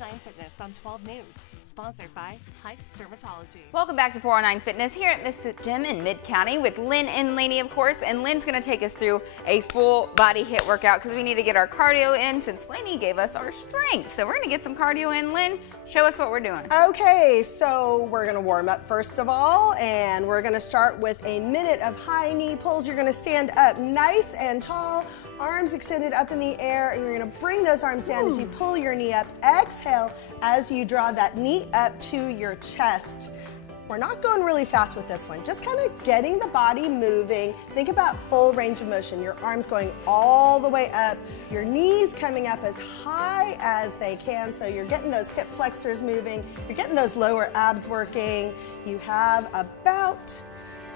409 Fitness on 12 News, sponsored by Heights Dermatology. Welcome back to 409 Fitness here at Misfit Gym in Mid-County with Lynn and Lainey, of course. And Lynn's going to take us through a full body HIIT workout because we need to get our cardio in since Lainey gave us our strength. So we're going to get some cardio in. Lynn, show us what we're doing. Okay, so we're going to warm up first of all, and we're going to start with a minute of high knee pulls. You're going to stand up nice and tall, arms extended up in the air, and you're going to bring those arms down as you pull your knee up. Exhale as you draw that knee up to your chest. We're not going really fast with this one, just kind of getting the body moving. Think about full range of motion. Your arms going all the way up, your knees coming up as high as they can, so you're getting those hip flexors moving, you're getting those lower abs working. You have about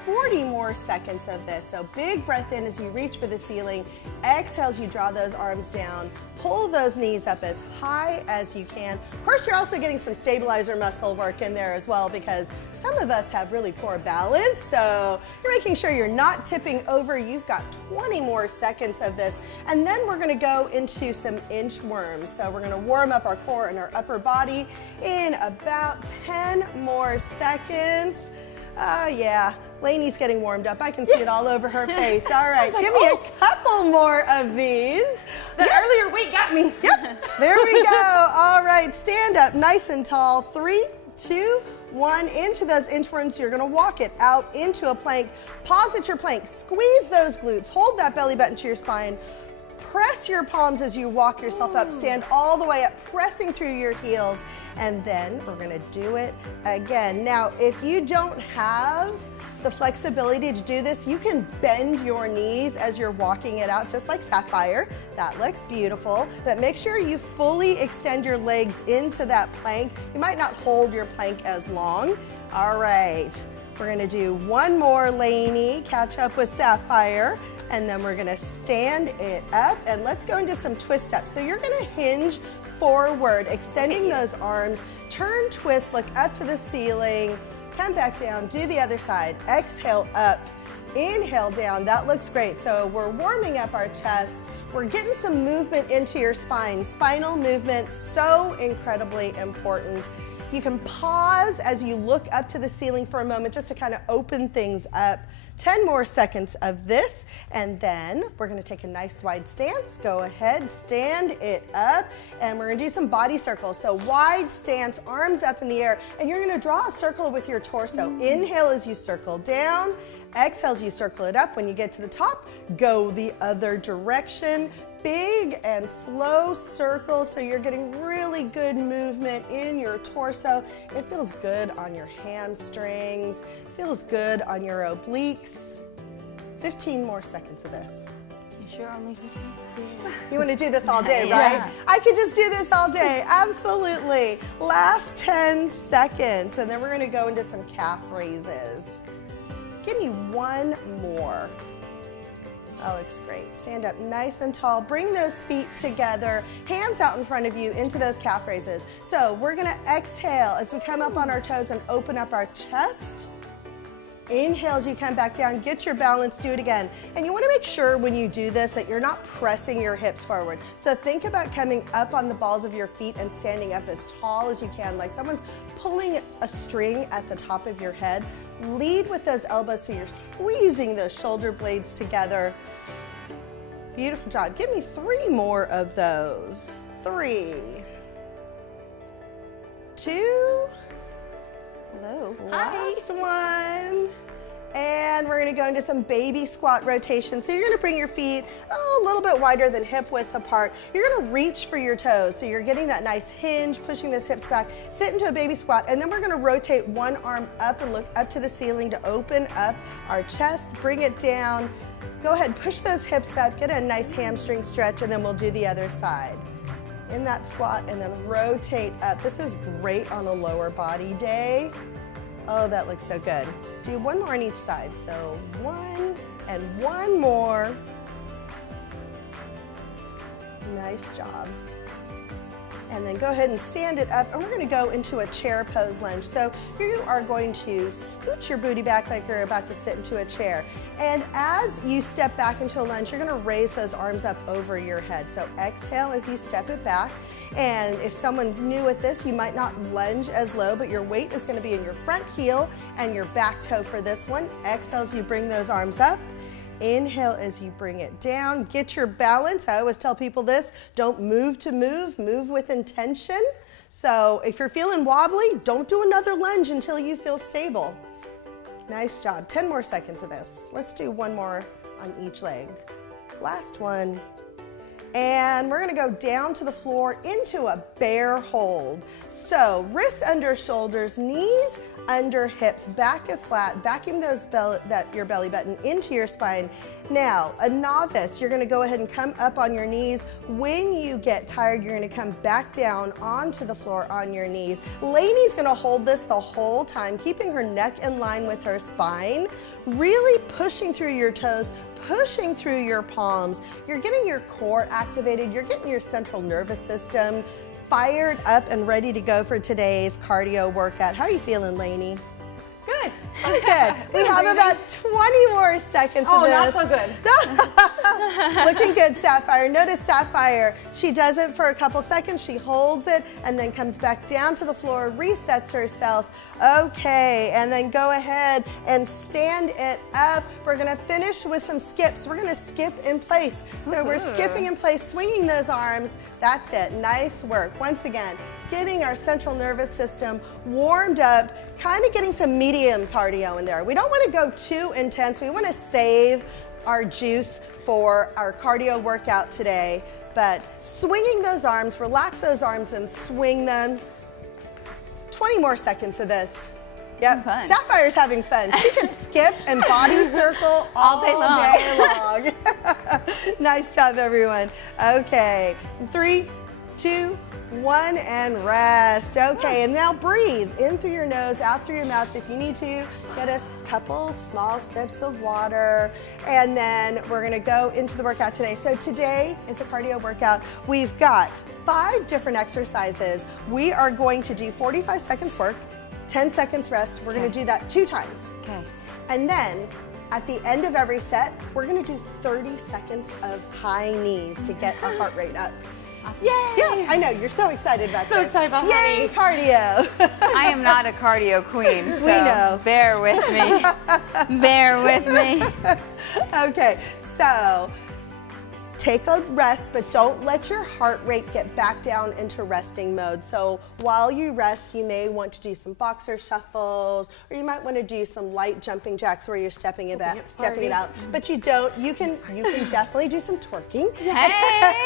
40 more seconds of this. So big breath in as you reach for the ceiling. Exhale as you draw those arms down. Pull those knees up as high as you can. Of course, you're also getting some stabilizer muscle work in there as well, because some of us have really poor balance. So you're making sure you're not tipping over. You've got 20 more seconds of this. And then we're gonna go into some inchworms. So we're gonna warm up our core and our upper body in about 10 more seconds. Yeah, Lainey's getting warmed up. I can see it all over her face. All right, give me a couple more of these. The earlier weight got me. Yep, there we go. All right, stand up nice and tall. 3, 2, 1, into those inchworms. You're gonna walk it out into a plank. Pause at your plank, squeeze those glutes, hold that belly button to your spine. Press your palms as you walk yourself up. Stand all the way up, pressing through your heels. And then we're gonna do it again. Now, if you don't have the flexibility to do this, you can bend your knees as you're walking it out, just like Sapphire. That looks beautiful, but make sure you fully extend your legs into that plank. You might not hold your plank as long. All right, we're gonna do one more, Lainey, catch up with Sapphire. And then we're gonna stand it up, and let's go into some twist ups. So you're gonna hinge forward, extending those arms, turn, twist, look up to the ceiling, come back down, do the other side, exhale up, inhale down. That looks great. So we're warming up our chest, we're getting some movement into your spine. Spinal movement, so incredibly important. You can pause as you look up to the ceiling for a moment just to kind of open things up. 10 more seconds of this, and then we're gonna take a nice wide stance. Go ahead, stand it up, and we're gonna do some body circles. So wide stance, arms up in the air, and you're gonna draw a circle with your torso. Inhale as you circle down, exhale as you circle it up. When you get to the top, go the other direction. Big and slow circles, so you're getting really good movement in your torso. It feels good on your hamstrings, feels good on your obliques. 15 more seconds of this. You sure only 15? You want to do this all day, right? Yeah. I could just do this all day, absolutely. Last 10 seconds, and then we're gonna go into some calf raises. Give me one more. That looks great. Stand up nice and tall. Bring those feet together. Hands out in front of you into those calf raises. So we're gonna exhale as we come up on our toes and open up our chest. Inhale as you come back down, get your balance, do it again. And you wanna make sure when you do this that you're not pressing your hips forward. So think about coming up on the balls of your feet and standing up as tall as you can, like someone's pulling a string at the top of your head. Lead with those elbows so you're squeezing those shoulder blades together. Beautiful job. Give me 3 more of those. 3, 2, hello, last one. And we're gonna go into some baby squat rotation. So you're gonna bring your feet a little bit wider than hip width apart. You're gonna reach for your toes. So you're getting that nice hinge, pushing those hips back, sit into a baby squat, and then we're gonna rotate one arm up and look up to the ceiling to open up our chest, bring it down. Go ahead, push those hips up, get a nice hamstring stretch, and then we'll do the other side. In that squat, and then rotate up. This is great on a lower body day. Oh, that looks so good. Do one more on each side. So 1 and 1 more. Nice job. And then go ahead and stand it up, and we're gonna go into a chair pose lunge. So you are going to scoot your booty back like you're about to sit into a chair. And as you step back into a lunge, you're gonna raise those arms up over your head. So exhale as you step it back. And if someone's new at this, you might not lunge as low, but your weight is gonna be in your front heel and your back toe for this one. Exhale as you bring those arms up. Inhale as you bring it down. Get your balance. I always tell people this, don't move to move, move with intention. So if you're feeling wobbly, don't do another lunge until you feel stable. Nice job. 10 more seconds of this. Let's do one more on each leg. Last one. And we're gonna go down to the floor into a bear hold. So wrists under shoulders, knees under hips, back is flat, vacuum your belly button into your spine. Now, a novice, you're gonna go ahead and come up on your knees. When you get tired, you're gonna come back down onto the floor on your knees. Lainey's gonna hold this the whole time, keeping her neck in line with her spine, really pushing through your toes, pushing through your palms. You're getting your core activated, you're getting your central nervous system fired up and ready to go for today's cardio workout. How are you feeling, Lainey? Good. Good. We have about 20 more seconds of this. Oh, not so good. Looking good, Sapphire. Notice Sapphire, she does it for a couple seconds, she holds it, and then comes back down to the floor, resets herself. Okay, and then go ahead and stand it up. We're gonna finish with some skips. We're gonna skip in place. So we're skipping in place, swinging those arms. That's it, nice work. Once again, getting our central nervous system warmed up, kind of getting some medium cardio in there. We don't wanna go too intense. We wanna save our juice for our cardio workout today. But swinging those arms, relax those arms and swing them. 20 more seconds of this. Yep, Sapphire's having fun. She could skip and body circle all day long. Nice job, everyone. Okay, 3, 2, 1, and rest. Okay, and now breathe in through your nose, out through your mouth. If you need to, get a couple small sips of water, and then we're gonna go into the workout today. So today is a cardio workout. We've got 5 different exercises. We are going to do 45 seconds work, 10 seconds rest. We're gonna do that 2 times. Okay. And then at the end of every set, we're gonna do 30 seconds of high knees to get our heart rate up. Awesome. Yay! Yeah, I know, you're so excited about this. So excited about Yay, cardio! I am not a cardio queen, so we know. Bear with me. Bear with me. Okay, so take a rest, but don't let your heart rate get back down into resting mode. So while you rest, you may want to do some boxer shuffles, or you might want to do some light jumping jacks where you're stepping it out. But you don't. You can definitely do some twerking. Hey!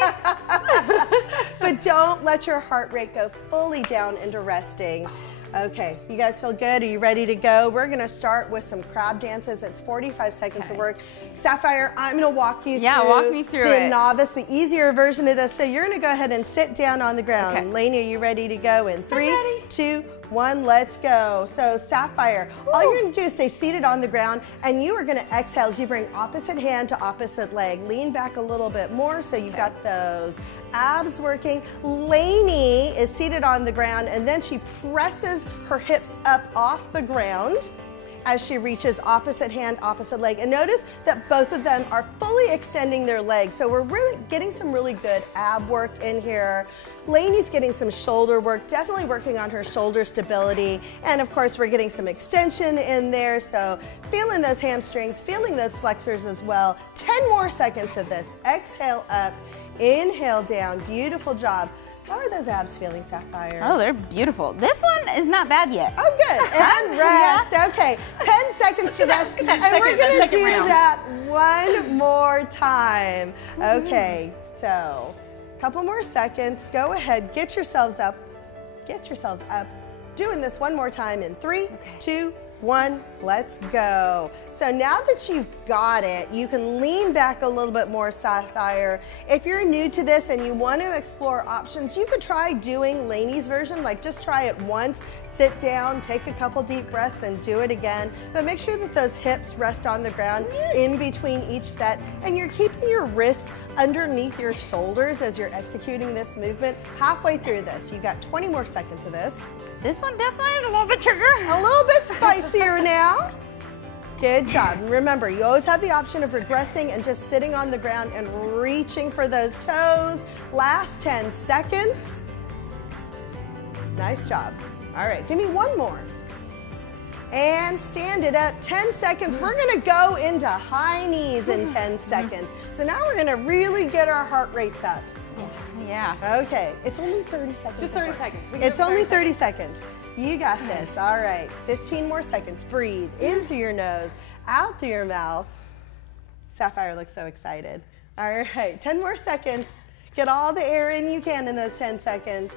But don't let your heart rate go fully down into resting. Okay, you guys feel good? Are you ready to go? We're gonna start with some crab dances. It's 45 seconds of work. Sapphire, I'm gonna walk you through, walk me through the novice, the easier version of this. So you're gonna go ahead and sit down on the ground. Okay. Lainey, are you ready to go? In 3, 2, 1, let's go. So Sapphire, all you're gonna do is stay seated on the ground, and you are gonna exhale as you bring opposite hand to opposite leg. Lean back a little bit more so you've got those abs working. Lainey is seated on the ground, and then she presses her hips up off the ground as she reaches opposite hand, opposite leg. And notice that both of them are fully extending their legs. So we're really getting some really good ab work in here. Lainey's getting some shoulder work, definitely working on her shoulder stability. And of course, we're getting some extension in there. So feeling those hamstrings, feeling those flexors as well. 10 more seconds of this. Exhale up, inhale down. Beautiful job. How are those abs feeling, Sapphire? Oh, they're beautiful. This one is not bad yet. Oh, good. And rest. Yeah. Okay, 10 seconds to rest. And we're going to do that one more time. Okay, so a couple more seconds. Go ahead, get yourselves up. Get yourselves up. Doing this one more time in 3, 2, 1, let's go. So now that you've got it, you can lean back a little bit more, Sapphire. If you're new to this and you want to explore options, you could try doing Lainey's version, like just try it once, sit down, take a couple deep breaths and do it again. But make sure that those hips rest on the ground in between each set, and you're keeping your wrists underneath your shoulders as you're executing this movement. Halfway through this, you got 20 more seconds of this. This one definitely is a little bit trigger. A little bit spicier now. Good job. And remember, you always have the option of regressing and just sitting on the ground and reaching for those toes. Last 10 seconds. Nice job. All right, give me one more. And stand it up, 10 seconds. We're gonna go into high knees in 10 seconds. So now we're gonna really get our heart rates up. Yeah. Okay, it's only 30 seconds. Just 30 seconds. It's only 30 seconds. You got this, all right. 15 more seconds. Breathe in through your nose, out through your mouth. Sapphire looks so excited. All right, 10 more seconds. Get all the air in you can in those 10 seconds.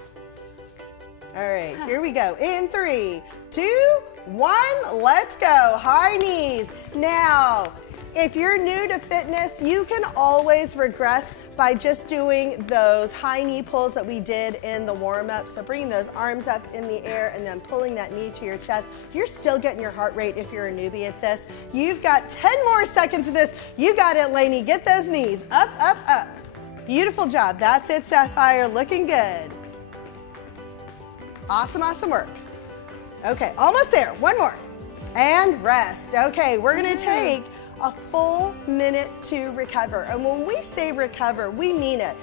All right, here we go. In 3, 2, 1, let's go. High knees. Now, if you're new to fitness, you can always regress by just doing those high knee pulls that we did in the warm-up. So bringing those arms up in the air and then pulling that knee to your chest. You're still getting your heart rate if you're a newbie at this. You've got 10 more seconds of this. You got it, Lainey. Get those knees up, up, up. Beautiful job. That's it, Sapphire. Looking good. Awesome, awesome work. Okay, almost there. One more. And rest. Okay, we're gonna take a full minute to recover. And when we say recover, we mean it.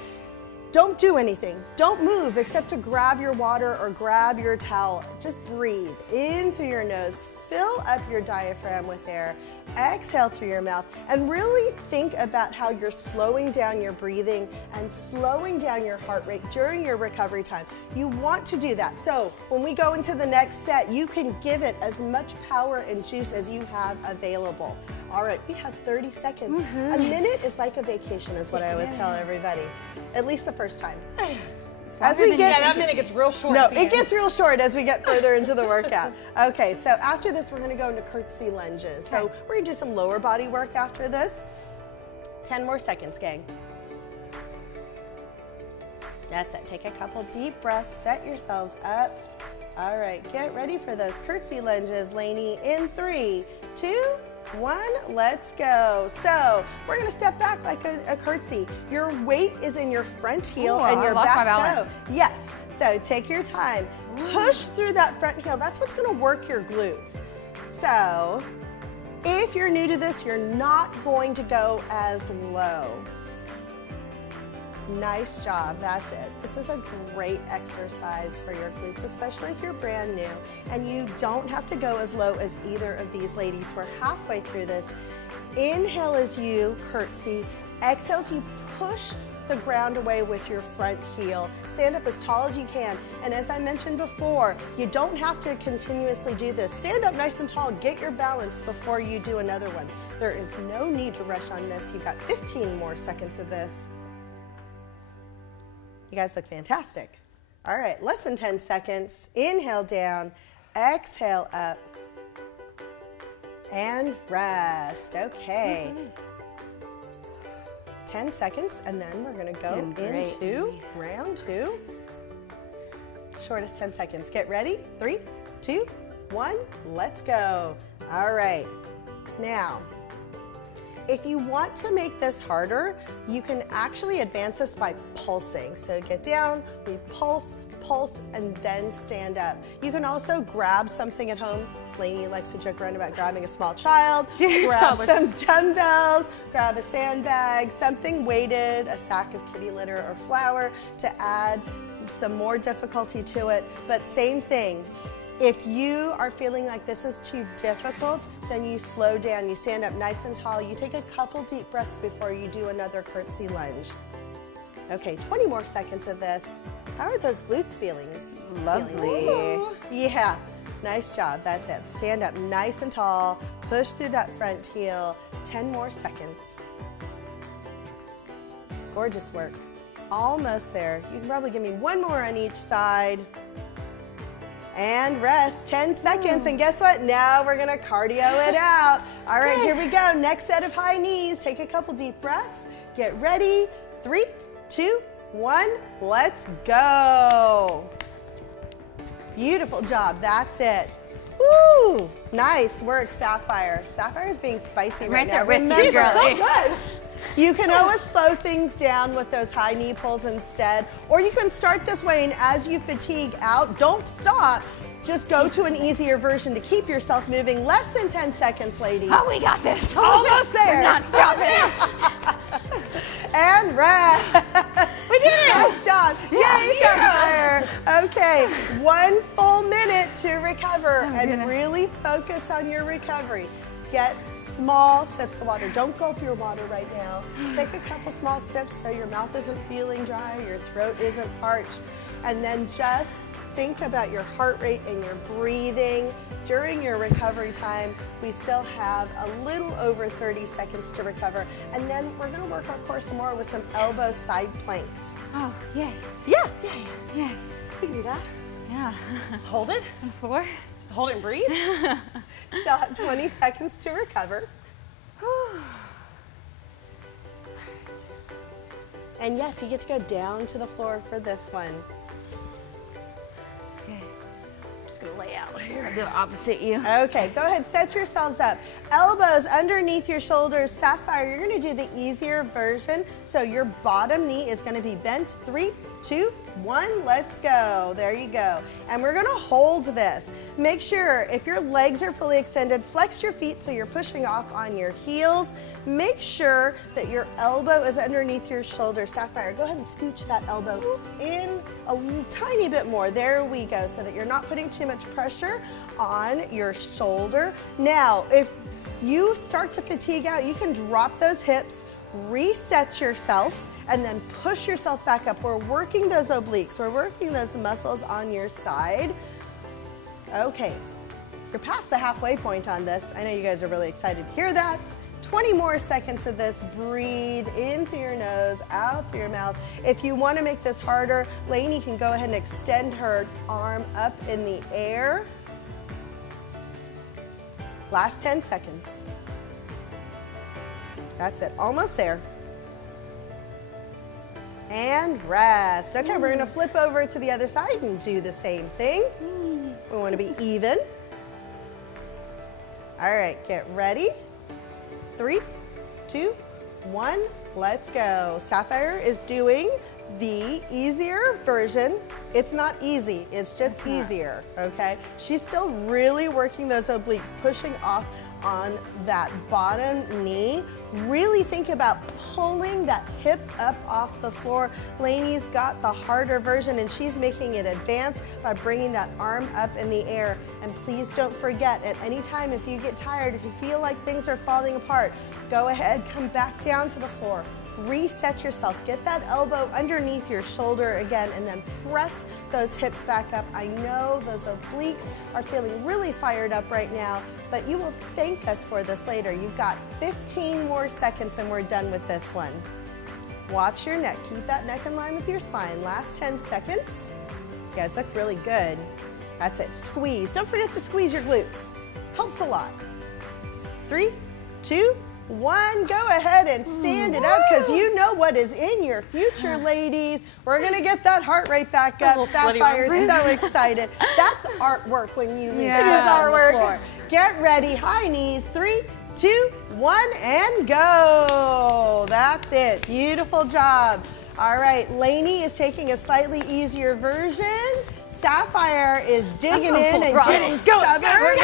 Don't do anything. Don't move except to grab your water or grab your towel. Just breathe in through your nose. Fill up your diaphragm with air. Exhale through your mouth and really think about how you're slowing down your breathing and slowing down your heart rate during your recovery time. You want to do that. So when we go into the next set, you can give it as much power and juice as you have available. All right, we have 30 seconds. A minute is like a vacation is what I always tell everybody, at least the first time. As we get, that minute gets real short. No, it gets real short as we get further into the workout. Okay, so after this, we're gonna go into curtsy lunges. So we're gonna do some lower body work after this. 10 more seconds, gang. That's it, take a couple deep breaths, set yourselves up. All right, get ready for those curtsy lunges, Lainey. In 3, 2, 1, let's go. So we're gonna step back like a curtsy. Your weight is in your front heel and your back toe. Yes, so take your time. Push through that front heel. That's what's gonna work your glutes. So if you're new to this, you're not going to go as low. Nice job, that's it. This is a great exercise for your glutes, especially if you're brand new. And you don't have to go as low as either of these ladies. We're halfway through this. Inhale as you curtsy. Exhale as you push the ground away with your front heel. Stand up as tall as you can. And as I mentioned before, you don't have to continuously do this. Stand up nice and tall, get your balance before you do another one. There is no need to rush on this. You've got 15 more seconds of this. You guys look fantastic. All right, less than 10 seconds. Inhale down, exhale up, and rest. Okay. 10 seconds, and then we're gonna go into round 2. Shortest 10 seconds. Get ready. 3, 2, 1, let's go. All right, now, if you want to make this harder, you can actually advance this by pulsing. So get down, we pulse, pulse, and then stand up. You can also grab something at home. Lainey likes to joke around about grabbing a small child, grab some dumbbells, grab a sandbag, something weighted, a sack of kitty litter or flour to add some more difficulty to it, but same thing. If you are feeling like this is too difficult, then you slow down, you stand up nice and tall, you take a couple deep breaths before you do another curtsy lunge. Okay, 20 more seconds of this. How are those glutes feeling? Lovely. Yeah, nice job, that's it. Stand up nice and tall, push through that front heel, 10 more seconds. Gorgeous work. Almost there. You can probably give me one more on each side. And rest, 10 seconds, and guess what? Now we're gonna cardio it out. All right, here we go. Next set of high knees. Take a couple deep breaths. Get ready. 3, 2, 1, let's go. Beautiful job, that's it. Woo, nice work, Sapphire. Sapphire's being spicy right now. There with you, girl. So good. You can always slow things down with those high knee pulls instead, or you can start this way, and as you fatigue out, don't stop. Just go to an easier version to keep yourself moving. Less than 10 seconds, ladies. Oh, we got this. Almost there. We're not stopping. And rest. We did it. Nice job. Yay, Sapphire. Okay, 1 full minute to recover and really focus on your recovery. Get small sips of water. Don't gulp your water right now. Take a couple small sips so your mouth isn't feeling dry, your throat isn't parched, and then just think about your heart rate and your breathing. During your recovery time, we still have a little over 30 seconds to recover. And then we're gonna work, of course, some more with some elbow side planks. Oh, yay. Yeah. Yeah. We can do that. Yeah. Just hold it. On the floor. Just hold it and breathe. Still have 20 seconds to recover. And yes, you get to go down to the floor for this one. Okay. I'm just gonna lay out here. I'll do it opposite you. Okay, go ahead, set yourselves up. Elbows underneath your shoulders. Sapphire, you're gonna do the easier version. So your bottom knee is gonna be bent. 3, 2, 1, let's go. There you go. And we're gonna hold this. Make sure if your legs are fully extended, flex your feet so you're pushing off on your heels. Make sure that your elbow is underneath your shoulder. Sapphire, go ahead and scooch that elbow in a tiny bit more. There we go, so that you're not putting too much pressure on your shoulder. Now, if you start to fatigue out, you can drop those hips, reset yourself, and then push yourself back up. We're working those obliques. We're working those muscles on your side. Okay, you're past the halfway point on this. I know you guys are really excited to hear that. 20 more seconds of this. Breathe in through your nose, out through your mouth. If you want to make this harder, Lainey can go ahead and extend her arm up in the air. Last 10 seconds. That's it, almost there. And rest. Okay, we're gonna flip over to the other side and do the same thing. We wanna be even. All right, get ready. 3, 2, 1, let's go. Sapphire is doing the easier version. It's not easy, it's just easier, okay? She's still really working those obliques, pushing off on that bottom knee. Really think about pulling that hip up off the floor. Lainey's got the harder version and she's making it advance by bringing that arm up in the air. And please don't forget, at any time if you get tired, if you feel like things are falling apart, go ahead, come back down to the floor. Reset yourself, get that elbow underneath your shoulder again, and then press those hips back up. I know those obliques are feeling really fired up right now, but you will thank us for this later. You've got 15 more seconds and we're done with this one. Watch your neck, keep that neck in line with your spine. Last 10 seconds. You guys look really good. That's it, squeeze. Don't forget to squeeze your glutes. Helps a lot. 3, 2, 1, go ahead and stand it up because you know what is in your future, ladies. We're gonna get that heart rate back up. Sapphire's so excited. That's artwork when you leave sweat on the floor. Get ready, high knees, 3, 2, 1, and go. That's it, beautiful job. All right, Lainey is taking a slightly easier version. Sapphire is digging in and getting stubborn.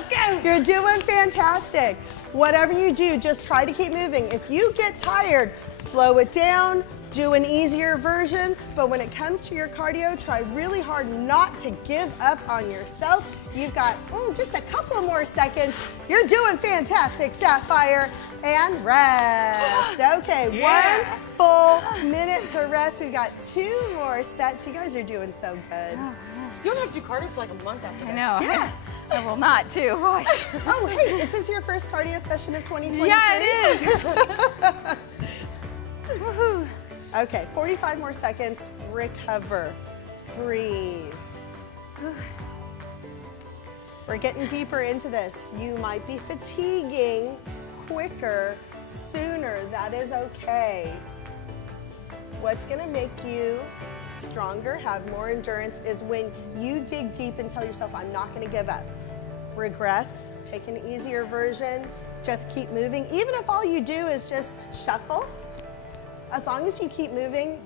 Go. You're doing fantastic. Whatever you do, just try to keep moving. If you get tired, slow it down, do an easier version, but when it comes to your cardio, try really hard not to give up on yourself. You've got just a couple more seconds. You're doing fantastic, Sapphire, and rest. Okay, 1 full minute to rest. We've got 2 more sets. You guys are doing so good. You don't have to do cardio for like a month after this. I know. Yeah. I will not too. Oh, hey, is this your first cardio session of 2023? Yeah, it is. Woohoo. Okay, 45 more seconds. Recover. Breathe. We're getting deeper into this. You might be fatiguing quicker, sooner. That is okay. What's gonna make you stronger, have more endurance, is when you dig deep and tell yourself, I'm not gonna give up. Regress, take an easier version, Just keep moving. Even if all you do is just shuffle, as long as you keep moving,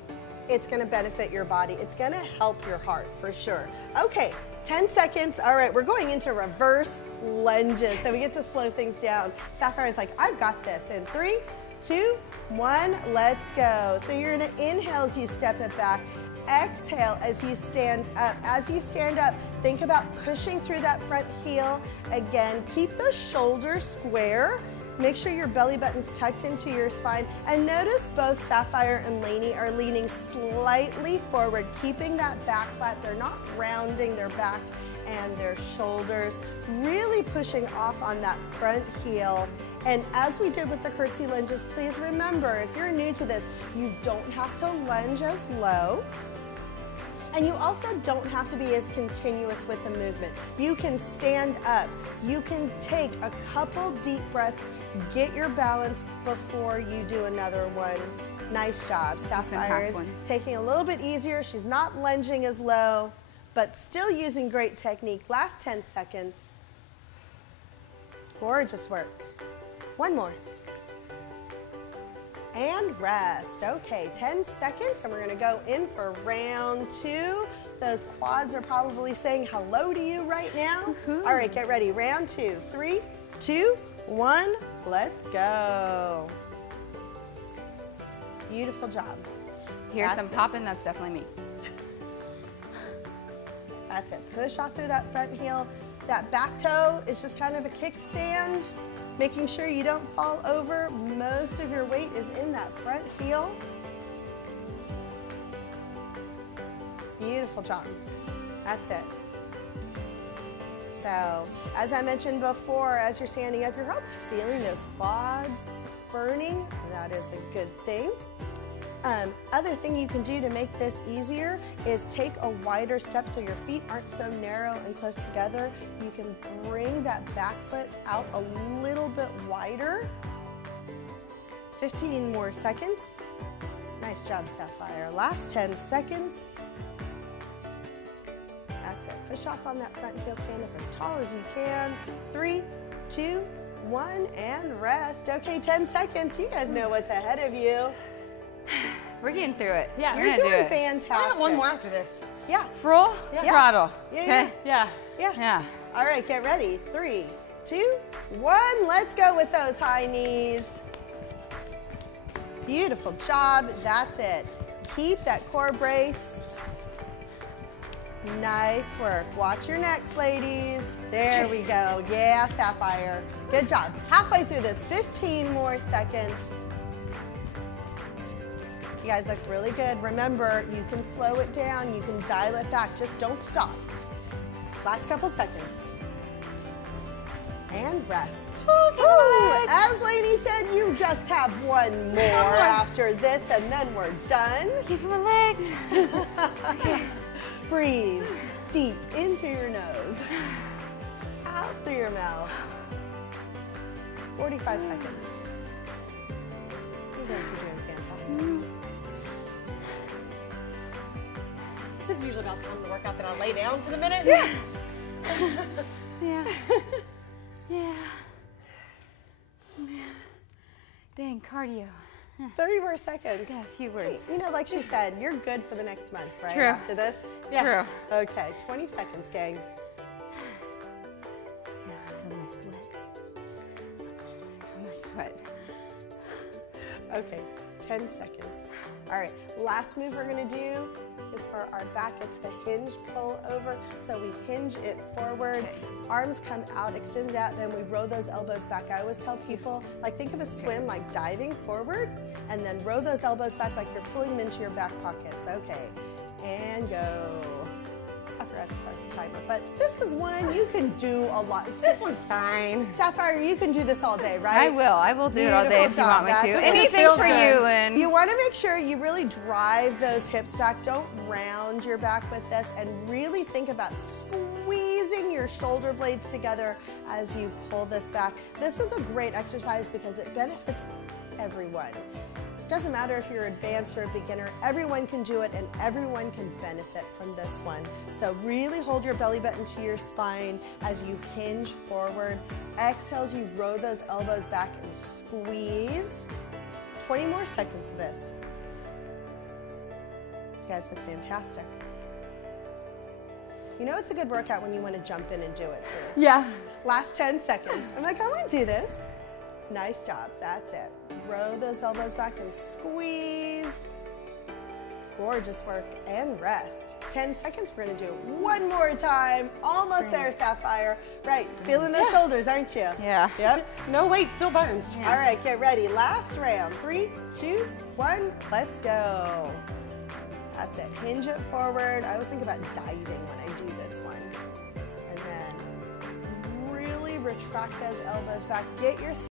it's gonna benefit your body. It's gonna help your heart for sure. Okay, 10 seconds. All right, we're going into reverse lunges. So we get to slow things down. Sapphire's like, I've got this. In 3, 2, 1, let's go. So you're gonna inhale as you step it back. Exhale as you stand up. As you stand up, think about pushing through that front heel. Again, keep those shoulders square. Make sure your belly button's tucked into your spine. And notice both Sapphire and Lainey are leaning slightly forward, keeping that back flat. They're not rounding their back and their shoulders, really pushing off on that front heel. And as we did with the curtsy lunges, please remember, if you're new to this, you don't have to lunge as low. And you also don't have to be as continuous with the movement. You can stand up. You can take a couple deep breaths, get your balance before you do another one. Nice job. Sapphire is taking a little bit easier. She's not lunging as low, but still using great technique. Last 10 seconds. Gorgeous work. One more. And rest. Okay, 10 seconds, and we're gonna go in for round 2. Those quads are probably saying hello to you right now. All right, get ready. Round 2. 3, 2, 1, let's go. Beautiful job. Here's some popping, that's definitely me. That's it. Push off through that front heel. That back toe is just kind of a kickstand. Making sure you don't fall over. Most of your weight is in that front heel. Beautiful job. That's it. So, as I mentioned before, as you're standing up, you're probably feeling those quads burning. That is a good thing. Other thing you can do to make this easier is take a wider step so your feet aren't so narrow and close together. You can bring that back foot out a little bit wider. 15 more seconds. Nice job, Sapphire. Last 10 seconds. That's it. Push off on that front heel, stand up as tall as you can. 3, 2, 1, and rest. Okay, 10 seconds. You guys know what's ahead of you. We're getting through it. Yeah, You're doing fantastic. I have one more after this. Yeah. Full throttle. Yeah, Yeah. yeah. All right, get ready. 3, 2, 1. Let's go with those high knees. Beautiful job. That's it. Keep that core braced. Nice work. Watch your necks, ladies. There we go. Yeah, Sapphire. Good job. Halfway through this, 15 more seconds. You guys look really good. Remember, you can slow it down, you can dial it back, just don't stop. Last couple seconds. And rest. Ooh, as Lainey said, you just have one more after this and then we're done. Keep my legs. Breathe deep in through your nose, out through your mouth. 45 seconds. You guys are doing fantastic. This is usually about time to work out that I lay down for the minute. Yeah. Yeah. Yeah. Dang, cardio. 30 more seconds. Got a few words. You know, like she said, you're good for the next month, right? True. After this? Yeah. True. Okay, 20 seconds, gang. Yeah, I feel my sweat. So much sweat. Okay, 10 seconds. All right, last move we're gonna do is for our back. It's the hinge pull over. So we hinge it forward, arms come out, extend out, then we row those elbows back. I always tell people, like think of a swim like diving forward and then row those elbows back like you're pulling them into your back pockets. Okay, and go. I forgot to start the timer, but this is one you can do a lot. This one's fine. Sapphire, you can do this all day, right? I will do it all day if you want me to. Beautiful job. Anything for you. And you want to make sure you really drive those hips back. Don't round your back with this and really think about squeezing your shoulder blades together as you pull this back. This is a great exercise because it benefits everyone. Doesn't matter if you're advanced or a beginner, everyone can do it and everyone can benefit from this one. So really hold your belly button to your spine as you hinge forward. Exhale as you row those elbows back and squeeze. 20 more seconds of this. You guys look fantastic. You know it's a good workout when you want to jump in and do it too. Yeah. Last 10 seconds. I'm like, I want to do this. Nice job, that's it. Row those elbows back and squeeze. Gorgeous work, and rest. 10 seconds, we're gonna do it one more time. Almost there, Sapphire. Right, feeling those shoulders, aren't you? Yeah. Yep. No, wait, still burns. All right, get ready. Last round. 3, 2, 1, let's go. That's it, hinge it forward. I always think about diving when I do this one. And then really retract those elbows back. Get your